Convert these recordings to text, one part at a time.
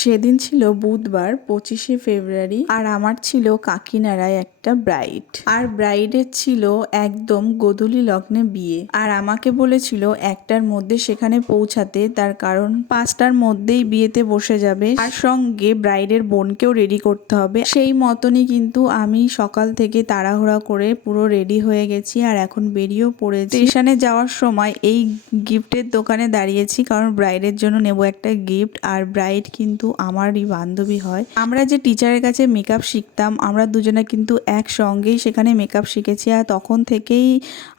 সেদিন ছিল বুধবার 25শে ফেব্রুয়ারি, আর আমার ছিল কাকিনাড়ায় একটা ব্রাইড। আর ব্রাইডের ছিল একদম গোধূলি লগ্নে বিয়ে। আর আমাকে বলেছিল 1টার মধ্যে সেখানে পৌঁছাতে, তার কারণ 5টার মধ্যেই বিয়েতে বসে যাবে, আর সঙ্গে ব্রাইডের বোনকেও রেডি করতে হবে। সেই মতনই কিন্তু আমি সকাল থেকে তাড়াহুড়া করে পুরো রেডি হয়ে গেছি, আর এখন বেরিয়েও পড়েছি। স্টেশনে যাওয়ার সময় এই গিফটের দোকানে দাঁড়িয়েছি, কারণ ব্রাইডের জন্য নেব একটা গিফট। আর ব্রাইড কিন্তু আমারই বান্ধবী হয়। আমরা যে টিচারের কাছে মেকআপ শিখতাম, আমরা দুজনে কিন্তু একসঙ্গেই সেখানে মেকআপ শিখেছি, আর তখন থেকেই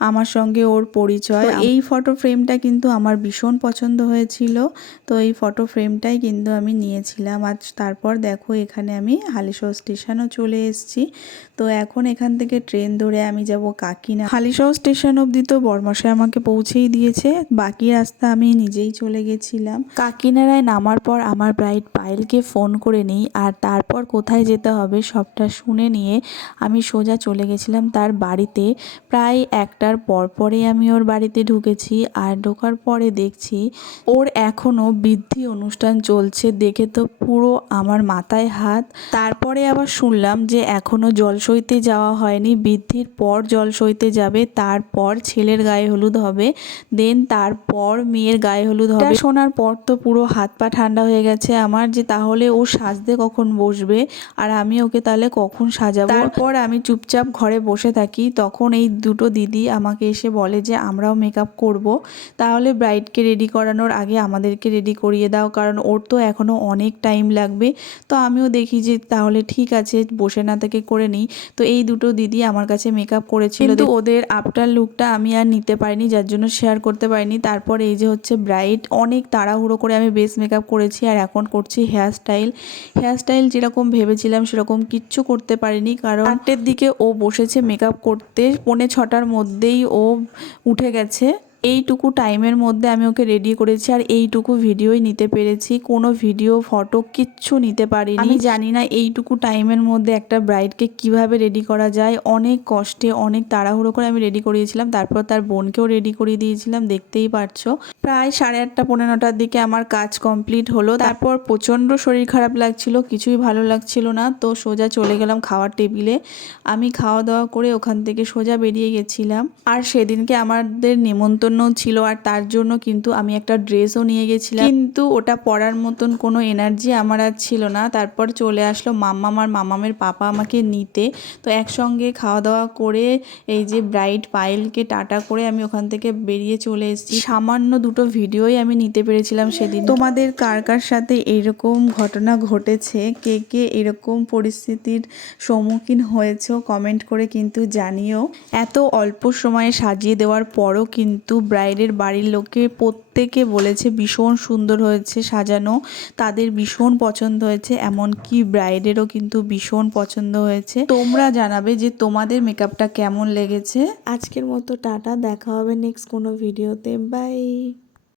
আমার সঙ্গে ওর পরিচয়। এই ফটো ফ্রেমটা কিন্তু আমার ভীষণ পছন্দ হয়েছিল, তো এই ফটো ফ্রেমটাই কিন্তু আমি নিয়েছিলাম। আর তারপর দেখো এখানে আমি হালিশহর স্টেশনও চলে এসেছি। তো এখন এখান থেকে ট্রেন ধরে আমি যাব কাকিনা। হালিশহর স্টেশন অবধি তো বরমশাই আমাকে পৌঁছেই দিয়েছে, বাকি রাস্তা আমি নিজেই চলে গেছিলাম। কাকিনাড়ায় নামার পর আমার ব্রাইড পায়েলকে ফোন করে নিই, আর তারপর কোথায় যেতে হবে সবটা শুনে নিয়ে আমি সোজা চলে গেছিলাম তার বাড়িতে। প্রায় 1টার পরপরই আমি ওর বাড়িতে ঢুকেছি, আর ঢোকার পরে দেখছি ওর এখনও বৃদ্ধি অনুষ্ঠান চলছে। দেখে তো পুরো আমার মাথায় হাত। তারপরে আবার শুনলাম যে এখনও জল সইতে যাওয়া হয়নি, বৃদ্ধির পর জল সইতে যাবে, তারপর ছেলের গায়ে হলুদ হবে, দেন তারপর মেয়ের গায়ে হলুদ হবে। শোনার পর তো পুরো হাত পা ঠান্ডা হয়ে গেছে আমার, যে তাহলে ও সাজতে কখন বসবে আর আমি ওকে তাহলে কখন সাজাবো। তারপর আমি চুপচাপ ঘরে বসে থাকি। তখন এই দুটো দিদি আমাকে এসে বলে যে আমরাও মেকআপ করব, তাহলে ব্রাইডকে রেডি করানোর আগে আমাদেরকে রেডি করিয়ে দাও, কারণ ওর তো এখনও অনেক টাইম লাগবে। তো আমিও দেখি যে তাহলে ঠিক আছে, বসে না থেকে করে নিই। তো এই দুটো দিদি আমার কাছে মেকআপ করেছিল, কিন্তু ওদের আফটার লুকটা আমি আর নিতে পারিনি, যার জন্য শেয়ার করতে পারিনি। তারপর এই যে হচ্ছে ব্রাইড, অনেক তাড়াহুড়ো করে আমি বেস মেকআপ করেছি, আর এখন করছি হেয়ার স্টাইল যেরকম ভেবেছিলাম সেরকম কিচ্ছু করতে পারিনি, কারণ 8টার দিকে ও বসেছে মেকআপ করতে, 5:45টার মধ্যেই ও উঠে গেছে। এইটুকু টাইমের মধ্যে আমি ওকে রেডি করেছি, আর এইটুকু ভিডিওই নিতে পেরেছি, কোনো ভিডিও ফটো কিচ্ছু নিতে পারিনি। আমি জানি না এইটুকু টাইমের মধ্যে একটা ব্রাইডকে কিভাবে রেডি করা যায়। অনেক কষ্টে অনেক তাড়াহুড়ো করে আমি রেডি করিয়েছিলাম, তারপর তার বোনকেও রেডি করিয়ে দিয়েছিলাম, দেখতেই পারছো। প্রায় 8:30 পৌনে 9টার দিকে আমার কাজ কমপ্লিট হলো। তারপর প্রচণ্ড শরীর খারাপ লাগছিল, কিছুই ভালো লাগছিল না, তো সোজা চলে গেলাম খাওয়ার টেবিলে। আমি খাওয়া দাওয়া করে ওখান থেকে সোজা বেরিয়ে গেছিলাম। আর সেদিনকে আমাদের নেমন্তন্ন ছিল, আর তার জন্য কিন্তু আমি একটা ড্রেসও নিয়ে গেছিলাম, কিন্তু ওটা পরার মতন কোনো এনার্জি আমার আর ছিল না। তারপর চলে আসলো মাম্মাম আর মাম্মামের পাপা আমাকে নিতে। তো একসঙ্গে খাওয়া দাওয়া করে এই যে ব্রাইড পায়েলকে টাটা করে আমি ওখান থেকে বেরিয়ে চলে এসেছি। সামান্য দুটো ভিডিওই আমি নিতে পেরেছিলাম সেদিন। তোমাদের কার কার সাথে এরকম ঘটনা ঘটেছে, কে কে এরকম পরিস্থিতির সম্মুখীন হয়েছো কমেন্ট করে কিন্তু জানিও। এত অল্প সময়ে সাজিয়ে দেওয়ার পরও কিন্তু ব্রাইডের বাড়ির লোকে প্রত্যেকে বলেছে ভীষণ সুন্দর হয়েছে সাজানো, তাদের ভীষণ পছন্দ হয়েছে, এমনকি ব্রাইডেরও কিন্তু ভীষণ পছন্দ হয়েছে। তোমরা জানাবে যে তোমাদের মেকআপটা কেমন লেগেছে। আজকের মতো টাটা, দেখা হবে নেক্সট কোনো ভিডিওতে, বাই।